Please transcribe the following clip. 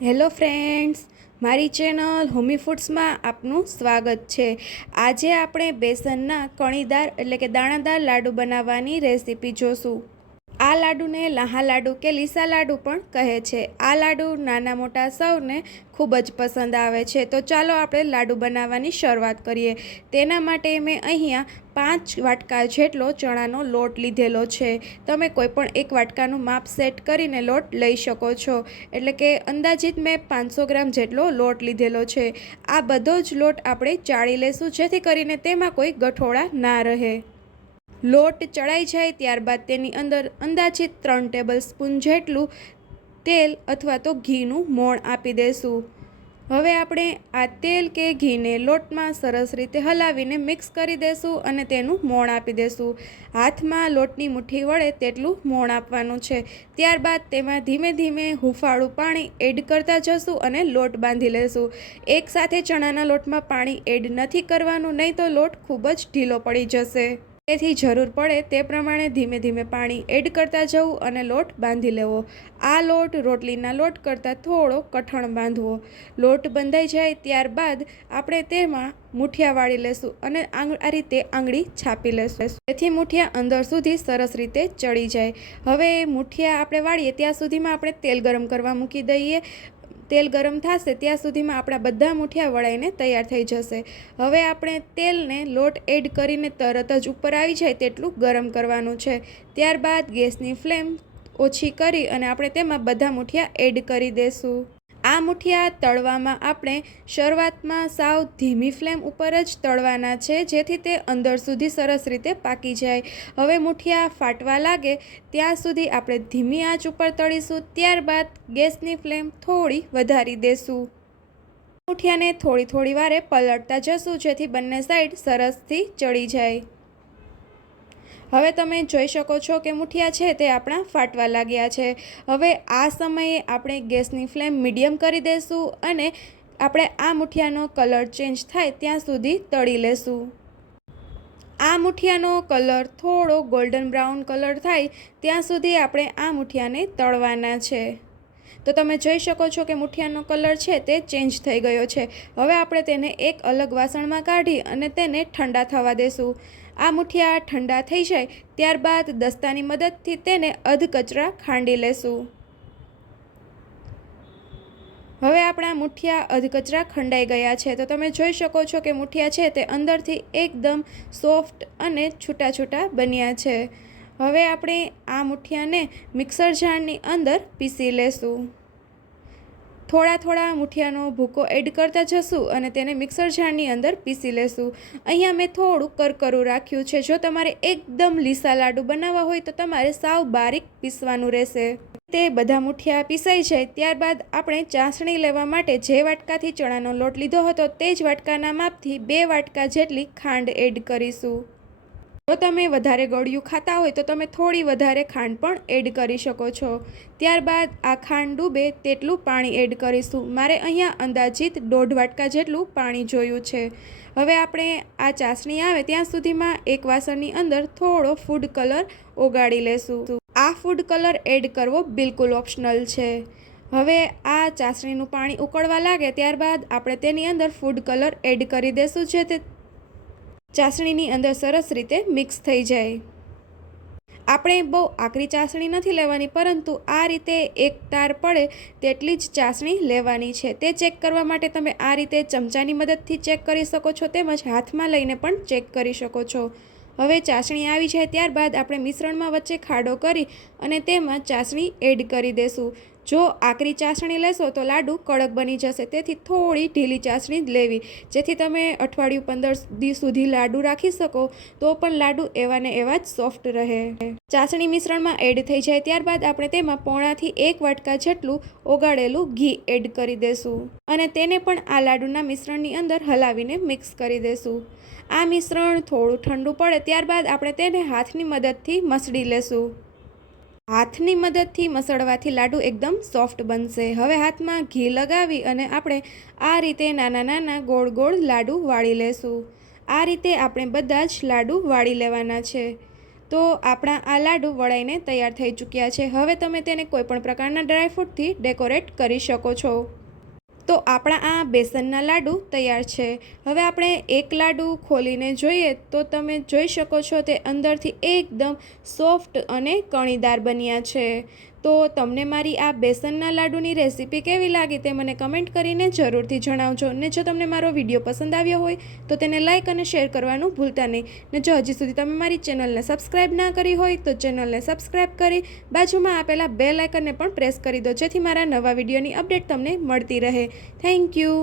Hello friends, મારી channel હોમીફૂડ્સ માં આપનું સ્વાગત છે। આજે આપણે બેસનના કણીદાર એટલે કે દાણાદાર લાડુ બનાવવાની રેસીપી જોશું। આ લાડુને લાહા લાડુ કે લીસા લાડુ પણ કહે છે। આ લાડુ નાના મોટા સૌને ખૂબ જ પસંદ આવે છે। તો ચાલો આપણે લાડુ બનાવવાની શરૂઆત કરીએ। તેના માટે મેં અહીંયા 5 વાટકા જેટલો ચણાનો લોટ લીધેલો છે। તમે કોઈપણ એક વાટકાનું માપ સેટ કરીને લોટ લઈ શકો છો। એટલે કે અંદાજિત મેં 500 ગ્રામ જેટલો લોટ લીધેલો છે। આ બધો જ લોટ આપણે ચાળી લેશું, જેથી કરીને તેમાં કોઈ ગઠોળા ના રહે। લોટ ચડાઈ જાય ત્યારબાદ તેની અંદર અંદાજિત 3 ટેબલસ્પૂન જેટલું તેલ અથવા તો ઘીનું મોણ આપી દઈશું। હવે આપણે આ તેલ કે ઘીને લોટમાં સરસ રીતે હલાવીને મિક્સ કરી દઈશું અને તેનું મોણ આપી દઈશું। હાથમાં લોટની મુઠ્ઠી વળે તેટલું મોણ આપવાનું છે। ત્યારબાદ તેમાં ધીમે ધીમે હુંફાળું પાણી એડ કરતા જશું અને લોટ બાંધી લેશું। એકસાથે ચણાના લોટમાં પાણી એડ નથી કરવાનું, નહીં તો લોટ ખૂબ જ ઢીલો પડી જશે। તેથી જરૂર પડે તે પ્રમાણે ધીમે ધીમે પાણી એડ કરતા જવું અને લોટ બાંધી લેવો। આ લોટ રોટલીના લોટ કરતાં થોડો કઠણ બાંધવો। લોટ બંધાઈ જાય ત્યારબાદ આપણે તેમાં મુઠિયા વાળી લેશું અને આ રીતે આંગળી છાપી લેશું, જેથી મુઠિયા અંદર સુધી સરસ રીતે ચડી જાય। હવે મુઠિયા આપણે વાળીએ ત્યાં સુધીમાં આપણે તેલ ગરમ કરવા મૂકી દઈએ। તેલ ગરમ થશે ત્યાં સુધીમાં આપણા બધા મુઠિયા વળાઈને તૈયાર થઈ જશે। હવે આપણે તેલને લોટ એડ કરીને તરત જ ઉપર આવી જાય તેટલું ગરમ કરવાનું છે। ત્યારબાદ ગેસની ફ્લેમ ઓછી કરી અને આપણે તેમાં બધા મુઠિયા એડ કરી દઈશું। આ મુઠિયા તળવામાં આપણે શરૂઆતમાં સાવ ધીમી ફ્લેમ ઉપર જ તળવાના છે, જેથી તે અંદર સુધી સરસ રીતે પાકી જાય। હવે મુઠિયા ફાટવા લાગે ત્યાં સુધી આપણે ધીમી આંચ ઉપર તળીશું। ત્યારબાદ ગેસની ફ્લેમ થોડી વધારી દઈશું। મુઠિયાને થોડી વારે પલટતા જશું, જેથી બંને સાઈડ સરસથી ચડી જાય। હવે તમે જોઈ શકો છો કે મુઠિયા છે તે આપણા ફાટવા લાગ્યા છે। હવે આ સમયે આપણે ગેસની ફ્લેમ મીડિયમ કરી દઈશું અને આપણે આ મુઠિયાનો કલર ચેન્જ થાય ત્યાં સુધી તળી લેશું। આ મુઠિયાનો કલર થોડો ગોલ્ડન બ્રાઉન કલર થાય ત્યાં સુધી આપણે આ મુઠિયાને તળવાના છે। તો તમે જોઈ શકો છો કે મુઠિયાનો કલર છે તે ચેન્જ થઈ ગયો છે। હવે આપણે તેને એક અલગ વાસણમાં કાઢી અને તેને ઠંડા થવા દેશું। આ મુઠિયા ઠંડા થઈ જાય ત્યારબાદ દસ્તાની મદદથી તેને અધકચરા ખાંડી લેશું। હવે આપણા મુઠિયા અધકચરા ખંડાઈ ગયા છે। તો તમે જોઈ શકો છો કે મુઠિયા છે તે અંદરથી એકદમ સોફ્ટ અને છૂટા છૂટા બન્યા છે। હવે આપણે આ મુઠિયાને મિક્સર જારની અંદર પીસી લેશું। થોડા મુઠિયાનો ભૂકો એડ કરતા જશું અને તેને મિક્સર જારની અંદર પીસી લેશું। અહીંયા મેં થોડું કરકરું રાખ્યું છે। જો તમારે એકદમ લીસા લાડુ બનાવવા હોય તો તમારે સાવ બારીક પીસવાનું રહેશે। તે બધા મુઠિયા પીસાઈ જાય ત્યારબાદ આપણે ચાસણી લેવા માટે જે વાટકાથી ચણાનો લોટ લીધો હતો તે જ વાટકાના માપથી 2 વાટકા જેટલી ખાંડ એડ કરીશું। જો તમે વધારે ગળ્યું ખાતા હોય તો તમે થોડી વધારે ખાંડ પણ એડ કરી શકો છો। ત્યારબાદ આ ખાંડ ડૂબે તેટલું પાણી એડ કરીશું। મારે અહીંયા અંદાજિત 1.5 વાટકા જેટલું પાણી જોયું છે। હવે આપણે આ ચાસણી આવે ત્યાં સુધીમાં એક વાસણની અંદર થોડો ફૂડ કલર ઓગાળી લેશું। આ ફૂડ કલર એડ કરવો બિલકુલ ઓપ્શનલ છે। હવે આ ચાસણીનું પાણી ઉકળવા લાગે ત્યારબાદ આપણે તેની અંદર ફૂડ કલર એડ કરી દઈશું, જે તે ચાસણીની અંદર સરસ રીતે મિક્સ થઈ જાય। આપણે બહુ આકરી ચાસણી નથી લેવાની, પરંતુ આ રીતે એક તાર પડે તેટલી જ ચાસણી લેવાની છે। તે ચેક કરવા માટે તમે આ રીતે ચમચાની મદદથી ચેક કરી શકો છો, તેમજ હાથમાં લઈને પણ ચેક કરી શકો છો। હવે ચાસણી આવી જાય ત્યારબાદ આપણે મિશ્રણમાં વચ્ચે ખાડો કરી અને તેમાં ચાસણી એડ કરી દઈશું। જો આકરી ચાસણી લેશો તો લાડુ કડક બની જશે, તેથી થોડી ઢીલી ચાસણી જ લેવી, જેથી તમે અઠવાડિયું 15 દિવસ સુધી લાડુ રાખી શકો તો પણ લાડુ એવા ને એવા જ સોફ્ટ રહે। ચાસણી મિશ્રણમાં એડ થઈ જાય ત્યારબાદ આપણે તેમાં 1.5 થી 1 વાટકા જેટલું ઓગાળેલું ઘી એડ કરી દઈશું અને તેને પણ આ લાડુના મિશ્રણની અંદર હલાવીને મિક્સ કરી દઈશું। આ મિશ્રણ થોડું ઠંડુ પડે ત્યારબાદ આપણે તેને હાથની મદદથી મસળી લેશું। હાથની મદદથી મસળવાથી લાડુ એકદમ સોફ્ટ બનશે। હવે હાથમાં ઘી લગાવી અને આપણે આ રીતે નાના ગોળ ગોળ લાડુ વાળી લેશું। આ રીતે આપણે બધા જ લાડુ વાળી લેવાના છે। તો આપણા આ લાડુ વળાઈને તૈયાર થઈ ચૂક્યા છે. હવે તમે તેને કોઈપણ પ્રકારના ડ્રાયફ્રૂટથી ડેકોરેટ કરી શકો છો. તો આપણા આ બેસનના લાડુ તૈયાર છે. હવે આપણે એક લાડુ ખોલીને જોઈએ તો તમે જોઈ શકો છો તે અંદરથી એકદમ સોફ્ટ અને કણીદાર બન્યા છે. તો તમને મારી આ બેસનના લાડુની રેસીપી કેવી લાગી તે મને કમેન્ટ કરીને જરૂરથી જણાવજો. ને જો તમને મારો વિડીયો પસંદ આવ્યો હોય તો તેને લાઇક અને શેર કરવાનું ભૂલતા નહીં. ને જો હજી સુધી તમે મારી ચેનલને સબસ્ક્રાઈબ ના કરી હોય તો ચેનલને સબસ્ક્રાઈબ કરી બાજુમાં આપેલા બેલ આઇકનને પણ પ્રેસ કરી દો, જેથી મારા નવા વિડીયોની અપડેટ તમને મળતી રહે. Thank you.